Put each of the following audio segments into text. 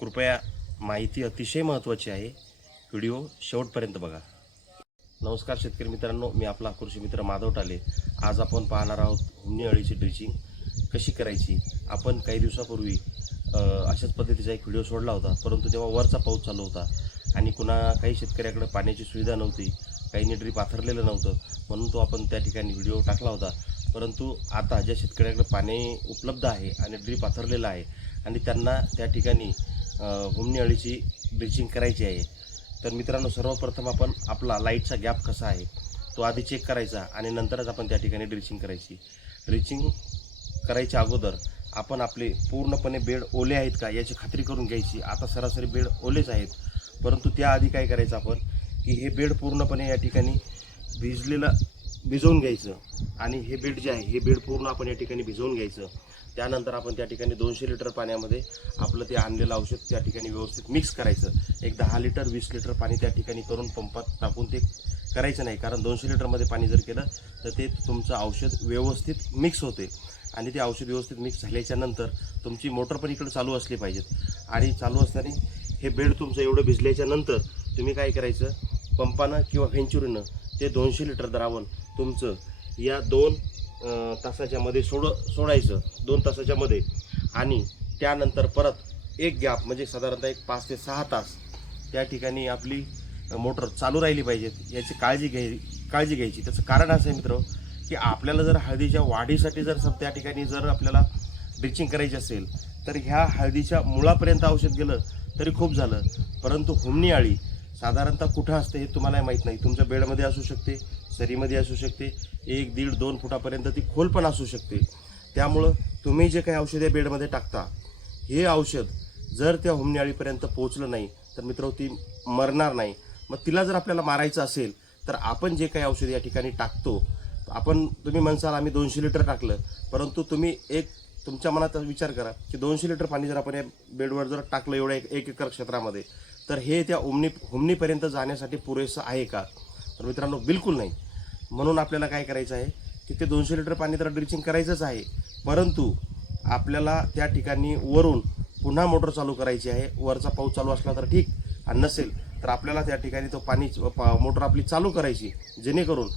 कृपया माहिती अतिशय महत्त्वाची आहे, व्हिडिओ शेवटपर्यंत बघा. नमस्कार शेतकरी मित्रांनो, मी आपला कृषी मित्र माधव टाले. आज आपण पाहणार आहोत हुमणी अळीची ड्रिचिंग कशी करायची. आपण काही दिवसापूर्वी अशाच पद्धतीचा एक व्हिडिओ सोडला होता, परंतु तेव्हा वरचा पाऊस चालू होता आणि काही शेतकऱ्याकडे पाण्याची सुविधा नव्हती, काहींनी ड्रीप पाथरलेलं नव्हतं, म्हणून तो आपण त्या ठिकाणी व्हिडिओ टाकला होता. परंतु आता ज्या शेतकऱ्याकडे पाणी उपलब्ध आहे आणि ड्रीप पाथरलेलं आहे आणि त्यांना त्या ठिकाणी हुमणी अळीची ड्रिचिंग करायची आहे, तर मित्रांनो, सर्वप्रथम आपण आपला लाईटचा गॅप कसा आहे तो आधी चेक करायचा आणि नंतरच आपण त्या ठिकाणी ड्रिचिंग करायची. ड्रिचिंग करायच्या अगोदर आपण आपले पूर्णपणे बेड ओले आहेत का याची खात्री करून घ्यायची. आता सरासरी बेड ओलेच आहेत, परंतु त्याआधी काय करायचं आपण की हे बेड पूर्णपणे या ठिकाणी भिजवून घ्यायचं आणि हे बेड जे आहे हे बेड पूर्ण आपण या ठिकाणी भिजवून घ्यायचं. त्यानंतर आपण त्या ठिकाणी 200 लिटर पाण्यामध्ये आपलं ते आणलेलं औषध त्या ठिकाणी व्यवस्थित मिक्स करायचं. एक 10 लिटर 20 लिटर पाणी त्या ठिकाणी करून पंपात टाकून ते करायचं नाही, कारण 200 लिटरमध्ये पाणी जर केलं तर ते तुमचं औषध व्यवस्थित मिक्स होते आणि ते औषध व्यवस्थित मिक्स झाल्याच्या नंतर तुमची मोटर पण इकडे चालू असली पाहिजेत. आणि चालू असताना हे बेड तुमचं एवढं भिजल्याच्या नंतर तुम्ही काय करायचं, पंपानं किंवा व्हेंचुरीनं ते 200 लिटर द्रावण तुमचं या 2 तासाच्या मध्ये सोडायचं, 2 तासाच्या मध्ये. आणि त्यानंतर परत एक गॅप म्हणजे साधारणतः एक 5 ते 6 तास त्या ठिकाणी आपली मोटर चालू राहिली पाहिजे, याची काळजी घ्यायची. त्याचं कारण असं आहे मित्र की आपल्याला जर हळदीच्या वाढीसाठी जर त्या ठिकाणी जर आपल्याला ड्रिचिंग करायची असेल तर ह्या हळदीच्या मुळापर्यंत औषध गेलं तरी खूप झालं. परंतु हुमणी अळी साधारणतः कुठं असते हे तुम्हाला माहीत नाही. तुमच्या बेडमध्ये असू शकते, सरीमध्ये असू शकते, 1, 1.5, 2 फुटापर्यंत ती खोल पण असू शकते. त्यामुळं तुम्ही जे काही औषध या बेडमध्ये टाकता हे औषध जर त्या हुमणी अळीपर्यंत पोहोचलं नाही तर मित्र ती मरणार नाही. मग तिला जर आपल्याला मारायचं असेल तर आपण जे काही औषध या ठिकाणी टाकतो, तुम्ही म्हणसाल आम्ही 200 लिटर टाकलं, परंतु तुम्ही तुमच्या मनात विचार करा की 200 लिटर पाणी जर आपण या बेडवर जर टाकलं एवढ्या 1 एकर क्षेत्रामध्ये, तर हे त्या हुमणीपर्यंत जाण्यासाठी पुरेसं आहे का? तर मित्रांनो, बिलकुल नाही. म्हणून आपल्याला काय करायचं आहे की ते 200 लिटर पाणी तर ड्रिचिंग करायचंच आहे, परंतु आपल्याला त्या ठिकाणी वरून पुन्हा मोटर चालू करायची आहे. वरचा पाऊस चालू असला तर ठीक, आणि नसेल तर आपल्याला त्या ठिकाणी मोटर आपली चालू करायची, जेणेकरून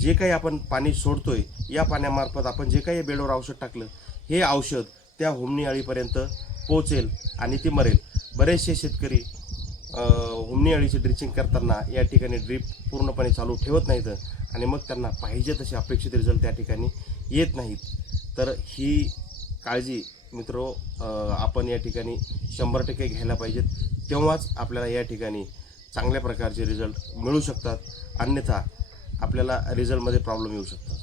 जे काही आपण पाणी सोडतोय या पाण्यामार्फत आपण जे काही बेडवर औषध टाकलं हे औषध त्या हुमणी अळीपर्यंत पोहोचेल आणि ती मरेल. बरेचसे शेतकरी हुमणी अळीची ड्रिचिंग करताना या ठिकाणी ड्रीप पूर्णपणे चालू ठेवत नाहीत आणि मग त्यांना पाहिजे तसे अपेक्षित रिझल्ट त्या ठिकाणी येत नाहीत. तर ही काळजी मित्रो आपण या ठिकाणी 100% घ्यायला पाहिजेत, तेव्हाच आपल्याला या ठिकाणी चांगल्या प्रकारचे रिझल्ट मिळू शकतात. अन्यथा आपल्याला रिझल्टमध्ये प्रॉब्लेम येऊ शकतात.